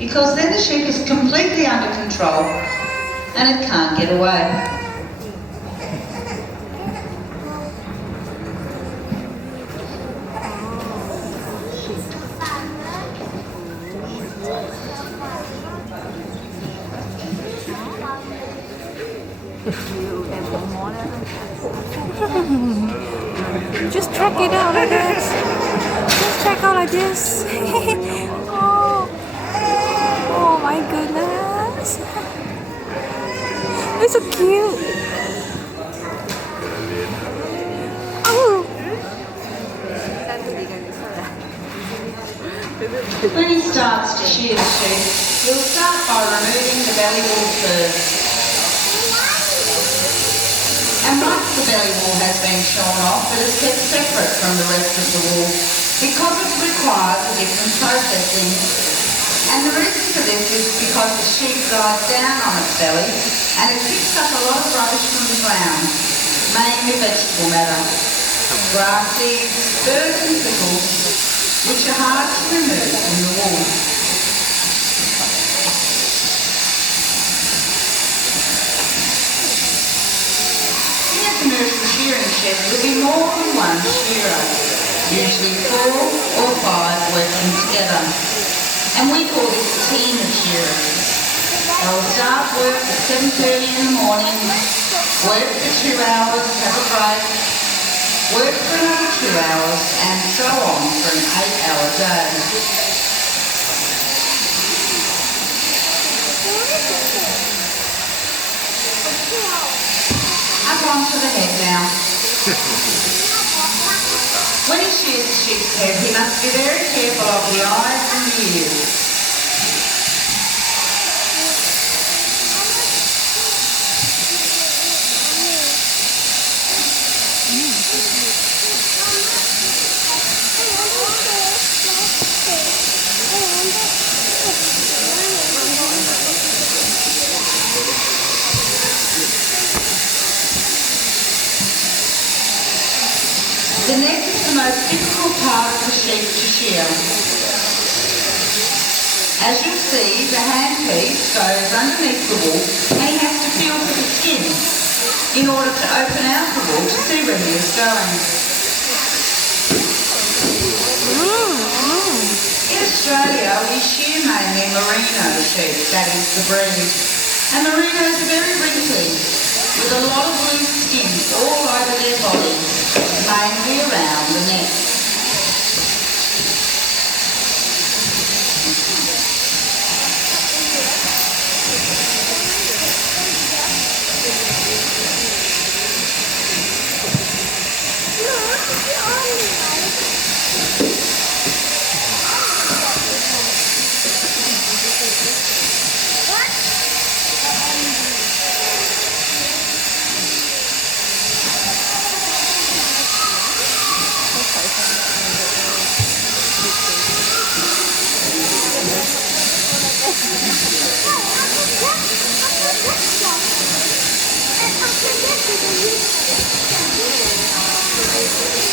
because then the sheep is completely under control and it can't get away. Just check it out like this. Just check out like this. Oh, oh my goodness. It's so cute. Oh. When he starts to shear the sheep, he'll start by removing the belly wool first. And once the belly wool has been shorn off, it is kept separate from the rest of the wool because it requires a different processing. And the reason for this is because the sheep lies down on its belly and it picks up a lot of rubbish from the ground, mainly vegetable matter, grass seeds, birds and prickles, which are hard to remove from the wool. Commercial shearing shed will be more than one shearer, usually 4 or 5 working together. And we call this a team of shearers. They'll start work at 7:30 in the morning, work for 2 hours, have a break, work for another 2 hours, and so on for an 8-hour day. Up onto the head now. When he shears the sheep's head, he must be very careful of the eyes and the ears. The neck is the most difficult part of the sheep to shear. As you'll see, the handpiece goes underneath the wool and he has to feel for the skin in order to open out the wool to see where he is going. In Australia, we shear mainly merino sheep, that is the breed. And merinos are very wrinkly, with a lot of loose skin all over their body, mainly around the neck.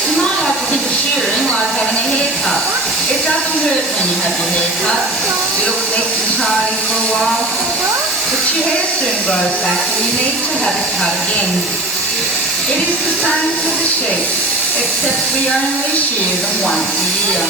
You might like to think of shearing like having a haircut. It doesn't hurt when you have your hair cut. You look neat and tidy for a while. But your hair soon grows back and you need to have it cut again. It is the same for the sheep, except we only shear them once a year.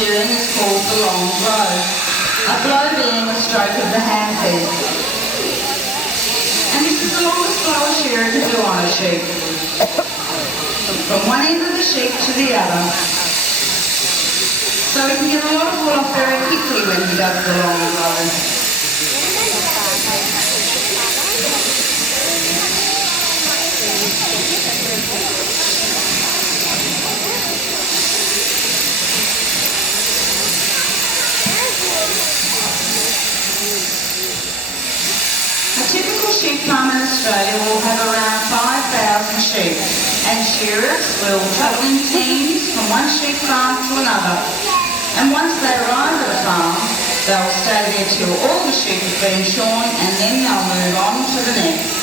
shearing is called the long blow. A blow being a stroke of the handpiece. And this is the longest blow a shearer can do on a sheep. From one end of the sheep to the other. So he can get a lot of wool off very quickly when he does the long blow. A typical sheep farm in Australia will have around 5,000 sheep, and shearers will travel in teams from one sheep farm to another. And once they arrive at a farm, they'll stay there till all the sheep have been shorn, and then they'll move on to the next.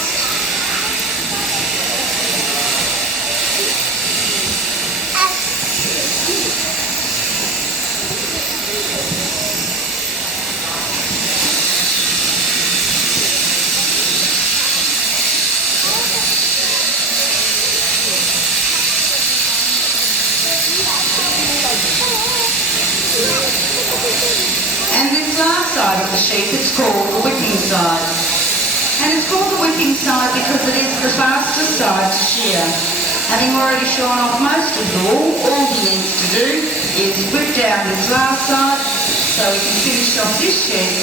And this last side of the sheep is called the whipping side. And it's called the whipping side because it is the fastest side to shear. Having already shorn off most of the wool, all he needs to do is whip down this last side so he can finish off this sheep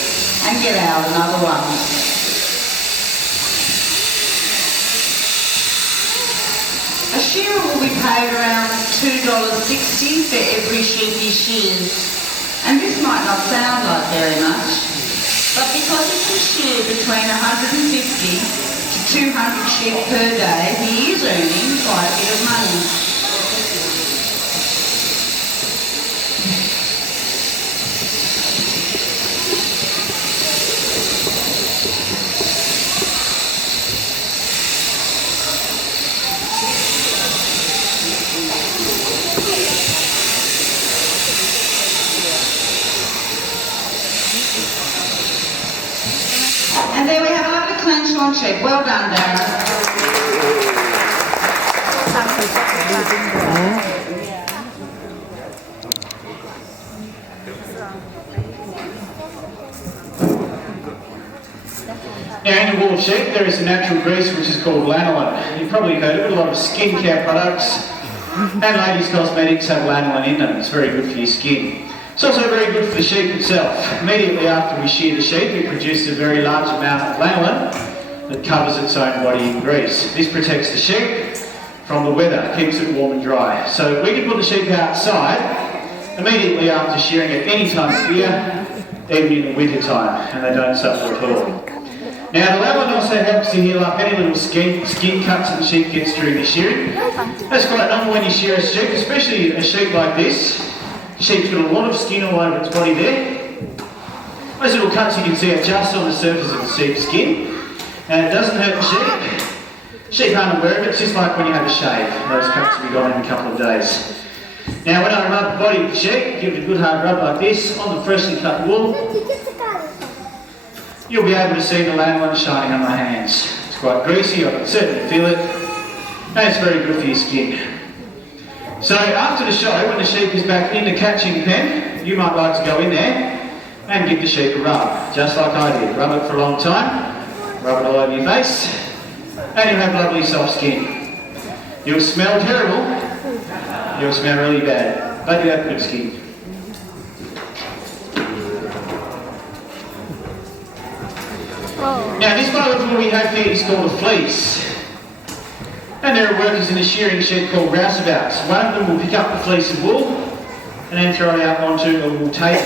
and get out another one. A shearer will be paid around $2.60 for every sheep he shears. And this might not sound like very much, but because he can shear between 150 to 200 sheep per day, he is earning quite a bit of money. And there we have a lovely clean shorn sheep. Well done, Darren. Now in the wool of sheep there is a natural grease which is called lanolin. You've probably heard of it. A lot of skincare products and ladies' cosmetics have lanolin in them. It's very good for your skin. It's also very good for the sheep itself. Immediately after we shear the sheep, it produces a very large amount of lanolin that covers its own body in grease. This protects the sheep from the weather, keeps it warm and dry. So we can put the sheep outside immediately after shearing at any time of year, even in the winter time, and they don't suffer at all. Now the lanolin also helps to heal up any little skin cuts that the sheep gets during the shearing. That's quite normal when you shear a sheep, especially a sheep like this. The sheep's got a lot of skin all over its body there. Those little cuts you can see are just on the surface of the sheep's skin, and it doesn't hurt the sheep. Sheep aren't aware of it. It's just like when you have a shave. Those cuts will be gone in a couple of days. Now when I rub the body of the sheep, give it a good hard rub like this on the freshly cut wool, you'll be able to see the lanolin shining on my hands. It's quite greasy, I can certainly feel it, and it's very good for your skin. So after the show, when the sheep is back in the catching pen, you might like to go in there and give the sheep a rub, just like I did. Rub it for a long time, rub it all over your face, and you'll have lovely soft skin. You'll smell terrible, you'll smell really bad, but you have good skin. Now this part of wool we have here is called a fleece. And there are workers in a shearing shed called rouseabouts. One of them will pick up the fleece of wool and then throw it out onto a wool table.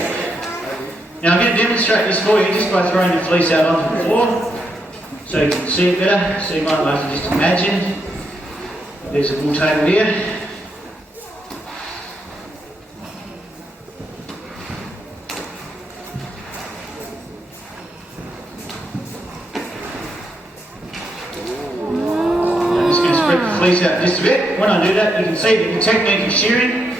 Now I'm going to demonstrate this for you just by throwing the fleece out onto the floor so you can see it better. So you might like to just imagine there's a wool table here. Fleece out just a bit. When I do that, you can see that the technique of shearing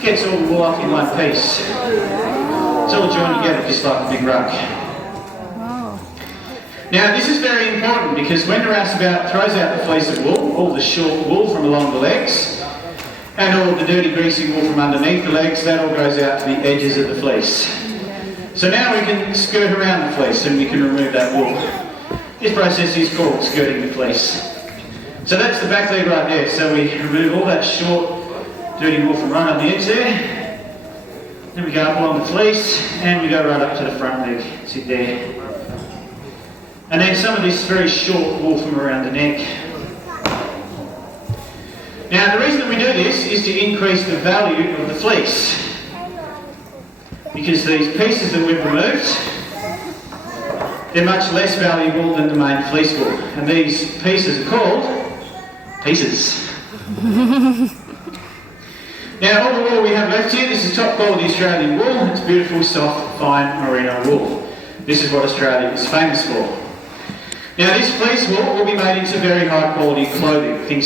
gets all the wool off in one piece. It's all joined together just like a big rug. Now this is very important because when the rouseabout throws out the fleece of wool, all the short wool from along the legs, And all the dirty greasy wool from underneath the legs, that all goes out to the edges of the fleece. So now we can skirt around the fleece and we can remove that wool. This process is called skirting the fleece. So that's the back leg right there. So we remove all that short, dirty wool from right on the edge there. Then we go up along the fleece and we go right up to the front leg. Sit there. And then some of this very short wool from around the neck. Now the reason that we do this is to increase the value of the fleece. Because these pieces that we've removed, they're much less valuable than the main fleece wool. And these pieces are called pieces. Now all the wool we have left here, this is top quality Australian wool. It's beautiful, soft, fine merino wool. This is what Australia is famous for. Now this fleece wool will be made into very high quality clothing. Things